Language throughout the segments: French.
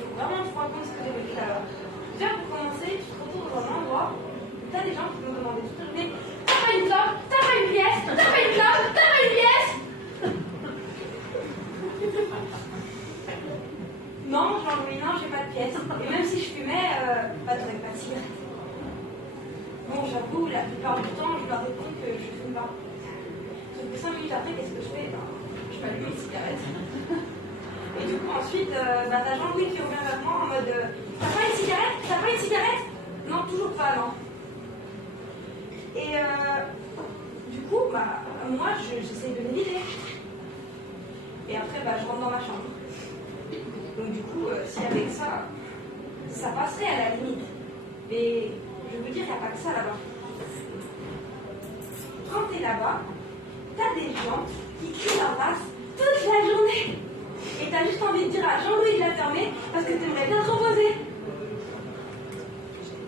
il faut vraiment se rendre compte de ce que j'ai vécu là-bas. Déjà, pour commencer, tu te retrouves dans un endroit où tu as des gens qui vont demander toute la journée: t'as pas une clope, t'as pas une pièce, t'as pas une clope, t'as pas une pièce. Non, genre, oui, non, j'ai pas de pièce. Et même si je fumais, bah, t'aurais pas de cigarette. Bon, j'avoue, la plupart du temps, je leur réponds que je fume pas. Sauf que 5 minutes après, qu'est-ce que je fais? Ben, je m'allume une cigarette. Et du coup, ensuite, t'as Jean-Louis qui revient vers moi en mode: t'as pas une cigarette? T'as pas une cigarette? Non, toujours pas, non. Et du coup, bah, moi, j'essaie de l'éviter. Et après, bah, je rentre dans ma chambre. Donc du coup, si avec ça, ça passerait à la limite. Mais je veux dire, il n'y a pas que ça là-bas. Quand tu es là-bas, tu as des gens qui crient leur race toute la journée. Et tu as juste envie de dire à Jean-Louis de la fermer parce que tu aimerais bien te reposer.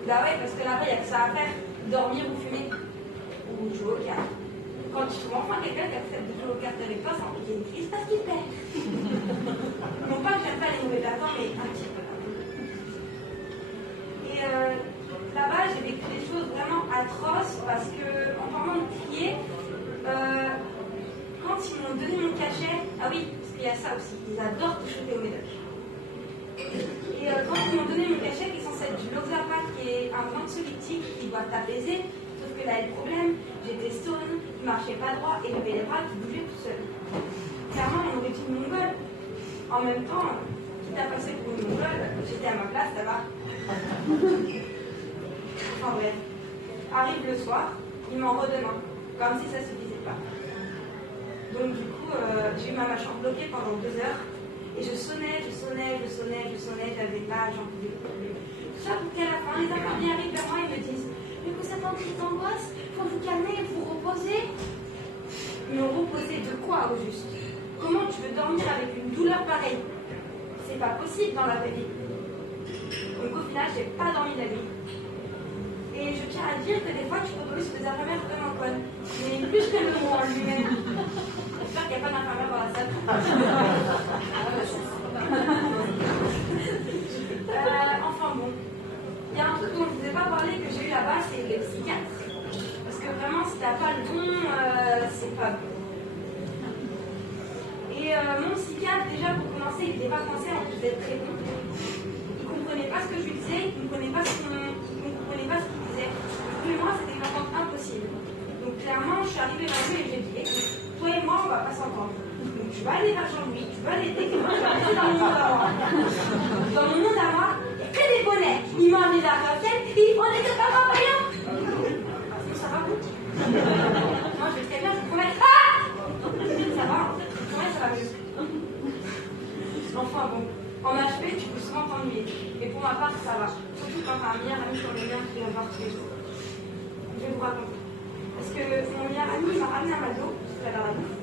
Bah ouais, parce que là-bas, il n'y a que ça à faire: dormir ou fumer. Ou jouer aux cartes. Quand tu trouves enfin quelqu'un qui accepte de jouer aux cartes avec toi, ça en fait une crise parce qu'il paie. Non pas que j'aime pas les mauvais perdants, mais un petit peu. Et là-bas, j'ai vécu des choses vraiment atroces parce que, en parlant de crier, quand ils m'ont donné mon cachet, ah oui, parce qu'il y a ça aussi, ils adorent te shooter au médoc. Et quand ils m'ont donné mon cachet, qui est censé être du Loxapam, qui est un anxiolytique qui doit t'apaiser, sauf que là, le problème, j'étais stone, qui marchait pas droit et j'avais les bras qui bougeaient tout seul. Clairement, on aurait dit une mongole. En même temps, quitte à passer pour une mongole, j'étais à ma place là-bas. Enfin bref, arrive le soir, il m'en redonne un, comme si ça suffisait pas. Donc du coup, j'ai eu ma chambre bloquée pendant 2 heures, et je sonnais, j'avais pas, j'en pouvais plus. Tout ça pour qu'à la fin, les infirmiers arrivent vers moi et me disent: mais vous êtes en crise d'angoisse, faut vous calmer, vous reposer. Me reposer de quoi au juste? Comment tu veux dormir avec une douleur pareille? C'est pas possible dans la vraie vie. Donc au final, j'ai pas dormi la nuit. Et je tiens à dire que des fois, tu peux tomber sur des infirmières vraiment connes. Mais plus que le mot en lui-même. J'espère qu'il n'y a pas d'infirmière dans la salle. Enfin bon. Il y a un truc dont je ne vous ai pas parlé que j'ai eu là-bas, c'est les psychiatres. Parce que vraiment, si t'as pas le don, c'est pas bon. Et mon psychiatre, déjà pour commencer, il n'était pas français, en plus d'être très bon. Il ne comprenait pas ce que je lui disais, il ne comprenait pas ce qu'il disait. Pour moi, c'était une entente impossible. Donc clairement, je suis arrivée vers lui et j'ai dit: écoute, toi et moi, on ne va pas s'entendre. Donc tu vas aller vers Jean-Louis, tu vas l'aider, que moi je vais rester dans mon monde à moi. Dans mon monde à moi, il n'y a que des bonnets. Il m'a amené la rafale, il on n'était pas rien. Sinon ça va vous? Moi je vais très bien, je vous promets. Ça va, ça va mieux. Enfin bon, en HP, tu peux souvent t'ennuyer. Et pour ma part, ça va. Surtout quand t'as un meilleur ami comme le mien qui vient voir tous les jours. Je vais vous raconter. Parce que mon meilleur ami m'a ramené un McDo, parce qu'il avait la bouffe.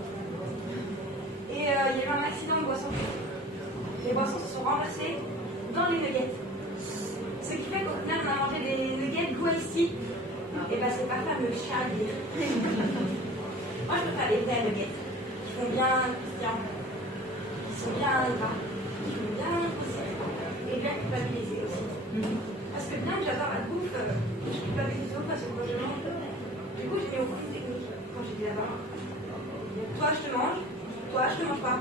Et il y a eu un accident de boisson. Les boissons se sont renversées dans les nuggets. Ce qui fait qu'au final, on a mangé des nuggets goût ici. Et ben c'est pas fameux, je tiens à le dire. Moi, je préfère les vrais nuggets. Ils sont bien croustillants, ils sont bien gras, ils sont bien poussés et bien culpabilisés aussi. Parce que bien que j'adore la bouffe, je culpabilise beaucoup parce que quand je mange, du coup j'ai mis au point une technique quand j'étais là-bas. Toi je te mange, toi je te mange pas.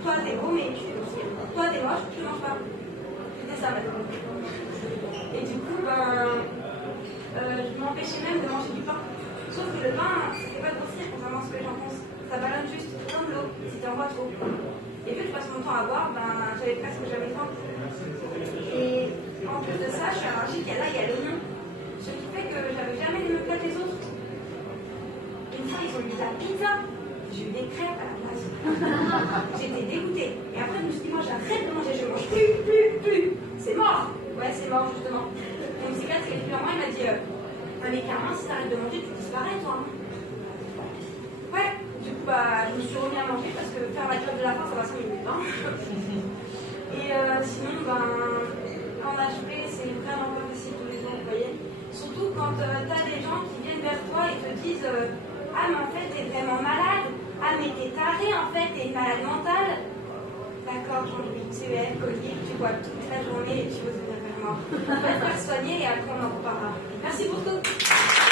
Toi t'es beau mais tu fais grossir. Toi t'es moche, je te mange pas. C'était ça ma technique. Et du coup, je m'empêchais même de manger du pain. Sauf que le pain, ça fait pas grossir contrairement à ce que les gens pensent. Ça ballonne juste comme l'eau, si tu en bois trop. Et vu que je passe mon temps à boire, j'avais presque jamais faim. Et en plus de ça, je suis allergique à l'ail et à l'oignon. Ce qui fait que j'avais jamais les mêmes plats que les autres. Une fois, ils ont mis de la pizza. J'ai eu des crêpes à la place. J'étais dégoûtée. Et après, je me suis dit, moi j'arrête de manger, je mange plus. C'est mort. Ouais, c'est mort, justement. Mon psychiatre, il est venu à moi, il m'a dit: mais carrément, si t'arrêtes de manger, tu disparais, toi. Ouais, du coup, je me suis remis à manger parce que faire la grève de la faim, ça va 5 minutes. Hein. Et sinon, en HP, c'est vraiment pas facile tous les jours, vous voyez. Surtout quand t'as des gens qui viennent vers toi et te disent: ah, mais en fait, t'es vraiment malade. Ah, mais t'es taré, en fait, t'es une malade mentale. D'accord. Jean-Louis, CEF, Covid, tu bois toute la journée et tu veux venir vers moi. On va te faire soigner et après on en reparlera. Merci pour tout.